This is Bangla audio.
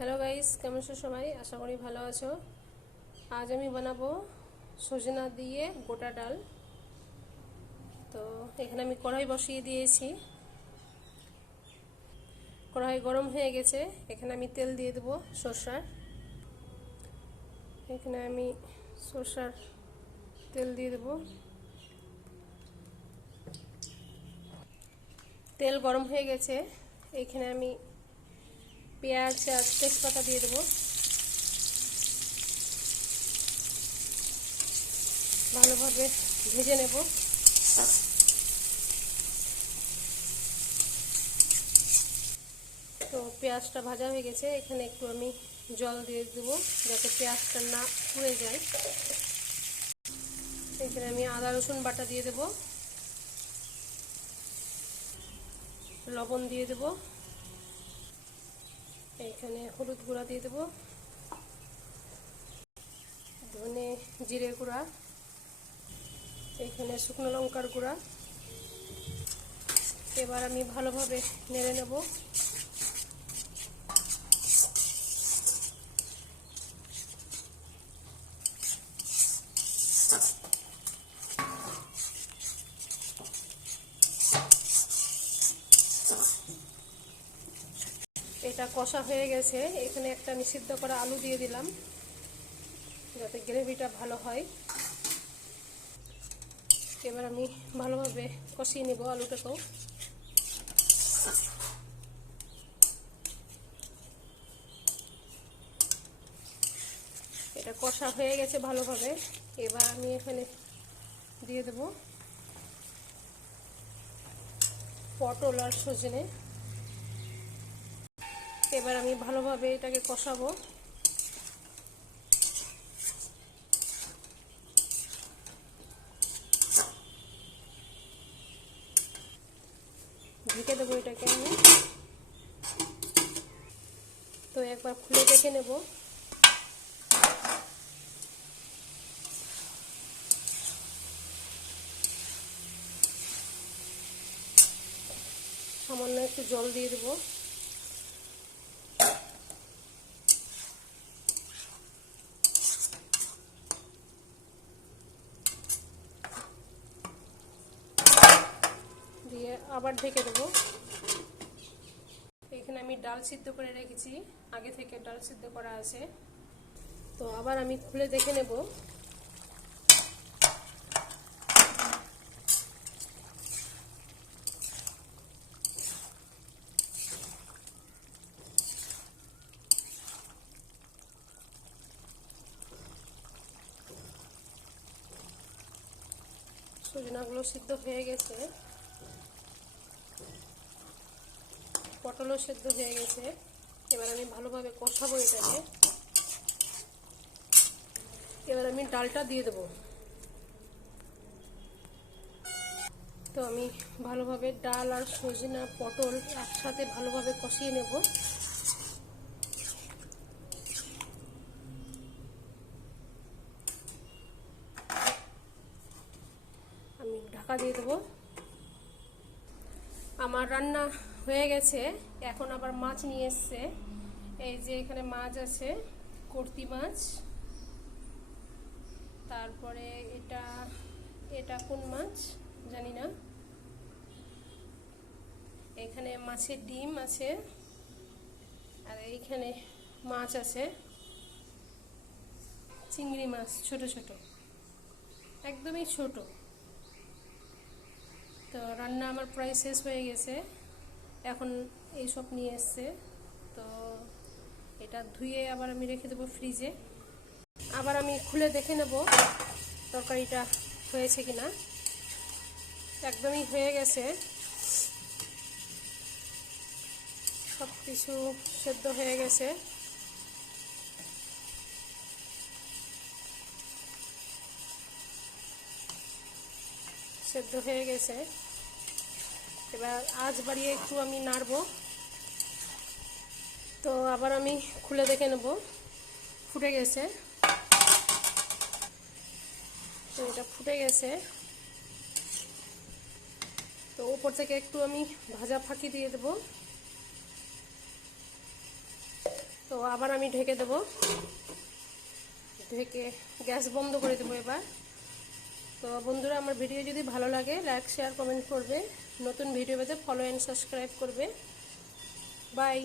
হ্যালো গাইস, কেমন আছো সবাই? আশা করি ভালো আছো। আজ আমি বানাবো সজনা দিয়ে গোটা ডাল। তো এখানে আমি কড়াই বসিয়ে দিয়েছি। কড়াই গরম হয়ে গেছে। এখানে আমি তেল দিয়ে দেবো সরষার। এখানে আমি সরষার তেল দিয়ে দেবো। তেল গরম হয়ে গেছে। এখানে আমি পেঁয়াজ আর তেজপাতা দিয়ে দেবো। ভালোভাবে ভেজে নেব। তো পেঁয়াজটা ভাজা হয়ে গেছে। এখানে একটু আমি জল দিয়ে দেবো যাতে পেঁয়াজটা না পুড়ে যায়। এখানে আমি আদা রসুন বাটা দিয়ে দেবো, লবণ দিয়ে দেবো, এখানে হলুদ গুঁড়া দিয়ে দেবো, ধনে জিরে গুঁড়া, এখানে শুকনো লঙ্কার গুঁড়া। এবার আমি ভালোভাবে নেড়ে নেব। এটা কষা হয়ে গেছে। এখানে একটা আমি সিদ্ধ করা আলু দিয়ে দিলাম যাতে গ্রেভিটা ভালো হয়। এবার আমি ভালোভাবে কষিয়ে নেব আলুটাকেও। এটা কষা হয়ে গেছে ভালোভাবে। এবার আমি এখানে দিয়ে দেব পটল আর সজনে। এবার আমি ভালোভাবে এটাকে কষাবো। ঢেকে দেবো এটাকে আমি। তো একবার খুলে দেখে নেব। সামান্য একটু জল দিয়ে দেবো। দিয়ে আবার ঢেকে দেবো। এখানে আমি ডাল সিদ্ধ করে রেখেছি, আগে থেকে ডাল সিদ্ধ করা আছে। তো আবার আমি খুলে দেখে নেব। সজনাগুলো সিদ্ধ হয়ে গেছে, পটলও সিদ্ধ হয়ে গেছে। এবার আমি ভালোভাবে কষাবো এটাকে। এবার আমি ডালটা দিয়ে দেবো। তো আমি ভালোভাবে ডাল আর সজনা পটল একসাথে ভালোভাবে কষিয়ে নেব। আমি ঢাকা দিয়ে দেবো। আমার রান্না হয়ে গেছে। এখন আবার মাছ নিয়ে এসছে। এই যে এখানে মাছ আছে, কর্তি মাছ। তারপরে এটা এটা কোন মাছ জানি না। এখানে মাছের ডিম আছে, আর এইখানে মাছ আছে, চিংড়ি মাছ, ছোট ছোট, একদমই ছোট। তো রান্না আমার প্রায় শেষ হয়ে গেছে। এখন এইসব নিয়ে এসছে। তো এটা ধুয়ে আবার আমি রেখে দেবো ফ্রিজে। আবার আমি খুলে দেখে নেব তরকারিটা হয়েছে কিনা। একদমই হয়ে গেছে, সব কিছু সেদ্ধ হয়ে গেছে। সেদ্ধ হয়ে গেছে। এবার আঁচ বাড়িয়ে একটু আমি নাড়বো। তো আবার আমি খুলে দেখে নেব, ফুটে গেছে। তো এটা ফুটে গেছে। তো উপর থেকে একটু আমি ভাজা ফাঁকি দিয়ে দেবো। তো আবার আমি ঢেকে দেব, ঢেকে গ্যাস বন্ধ করে দেবো এবার। তো বন্ধুরা, আমার ভিডিও যদি ভালো লাগে লাইক শেয়ার কমেন্ট করবে, নতুন ভিডিও পেতে ফলো অ্যান্ড সাবস্ক্রাইব করবে। বাই।